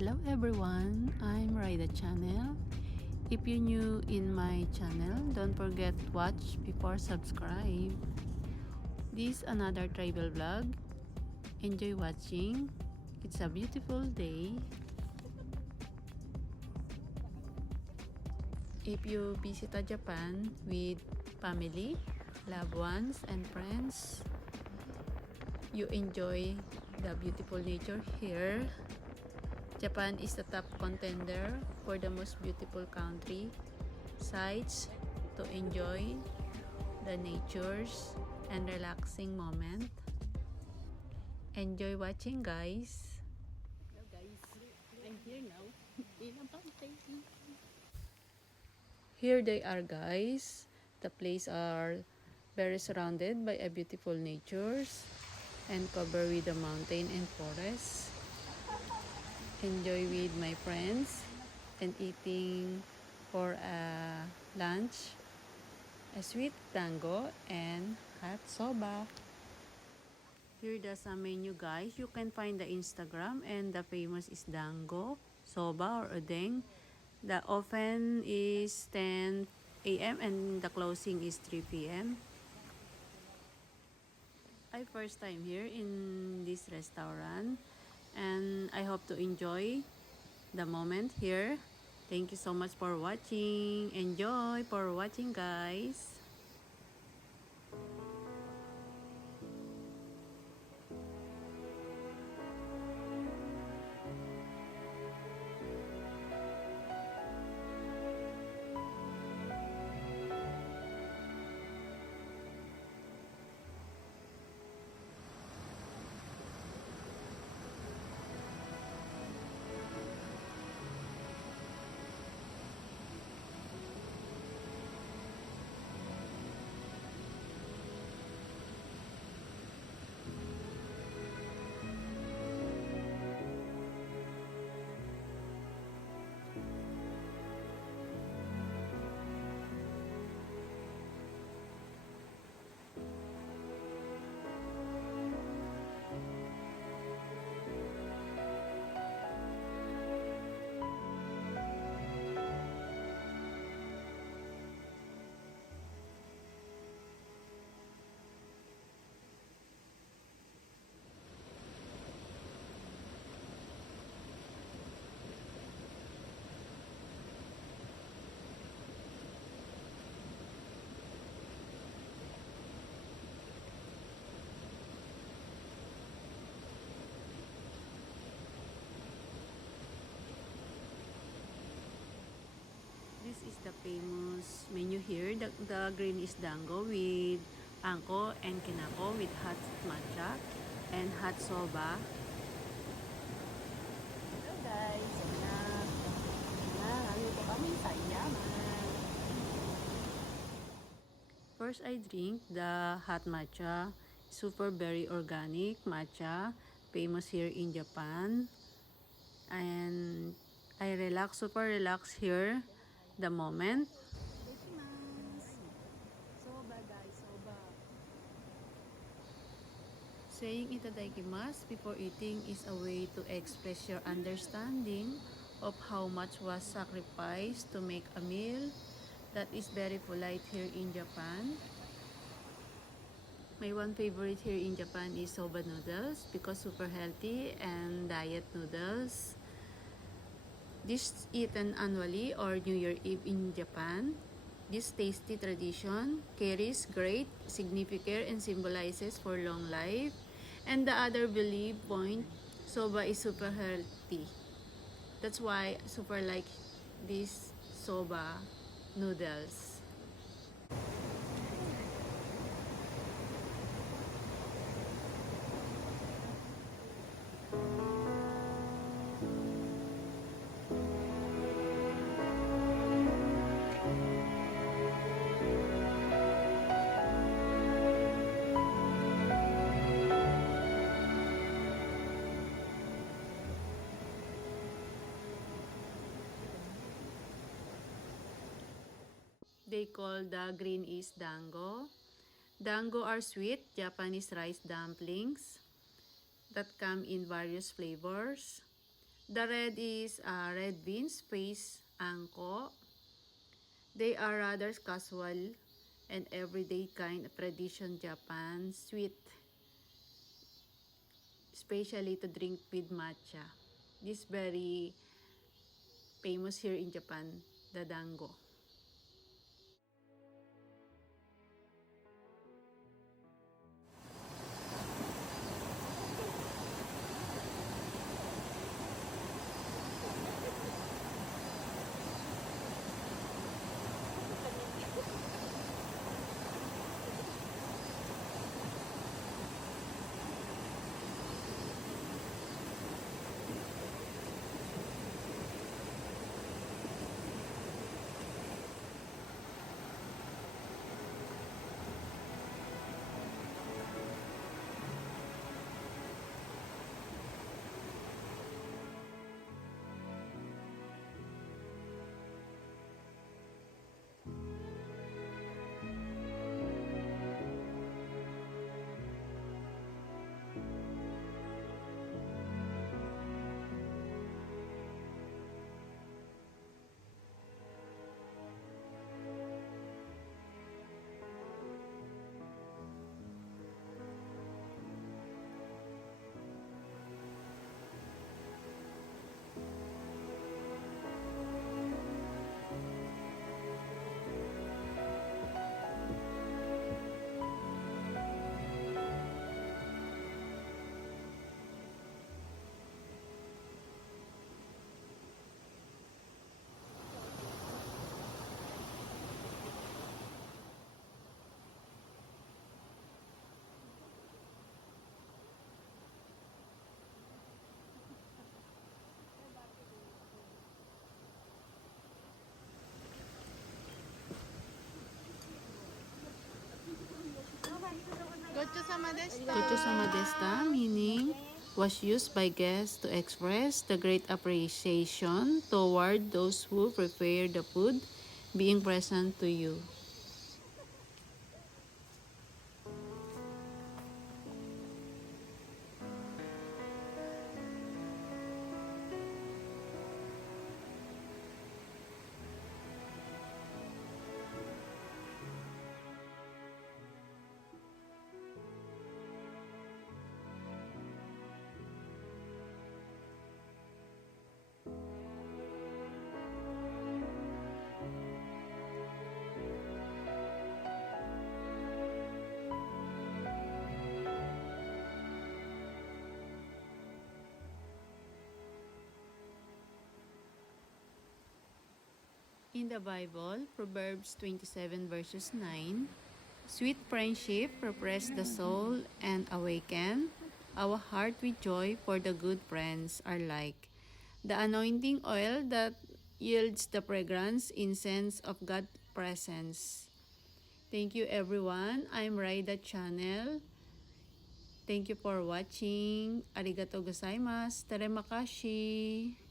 Hello everyone, I'm Raida channel. If you're new in my channel, don't forget to watch before subscribe. This is another travel vlog. Enjoy watching. It's a beautiful day. If you visit Japan with family, loved ones, and friends, you enjoy the beautiful nature here. Japan is the top contender for the most beautiful country sites to enjoy the natures and relaxing moment. Enjoy watching, guys. Hello guys, I'm here now in a mountain. Here they are, guys. The place are very surrounded by a beautiful natures and covered with the mountain and forest. Enjoy with my friends and eating for a lunch, a sweet tango and hot soba. Here the some menu, guys. You can find the Instagram and the famous is dango, soba or odeng. The open is 10 a.m. and the closing is 3 p.m. I first time here in this restaurant and I hope to enjoy the moment here. Thank you so much for watching. Enjoy for watching, guys. This is the famous menu here. The green is dango with angko and kinako with hot matcha and hot soba. Hello guys, nandito kami sa Yaman. First, I drink the hot matcha. Super very organic matcha. Famous here in Japan. And I relax, super relax here the moment. Soba guys, soba. Saying itadakimasu before eating is a way to express your understanding of how much was sacrificed to make a meal. That is very polite here in Japan. My one favorite here in Japan is soba noodles because super healthy and diet noodles. This eaten annually or New Year Eve in Japan. This tasty tradition carries great significance and symbolizes for long life. And the other belief point, soba is super healthy. That's why super like this soba noodles. They call the green is dango. Dango are sweet Japanese rice dumplings that come in various flavors. The red is red beans, face angko. They are rather casual and everyday kind of tradition Japan, sweet, especially to drink with matcha. This very famous here in Japan, the dango. Gochu-sama desta, meaning was used by guests to express the great appreciation toward those who prepare the food being present to you. In the Bible, Proverbs 27 verses 9, sweet friendship refresh the soul and awaken our heart with joy, for the good friends are like the anointing oil that yields the fragrance incense of God's presence. Thank you everyone. I'm Raida Channel. Thank you for watching. Arigatou gozaimasu. Terima kasih.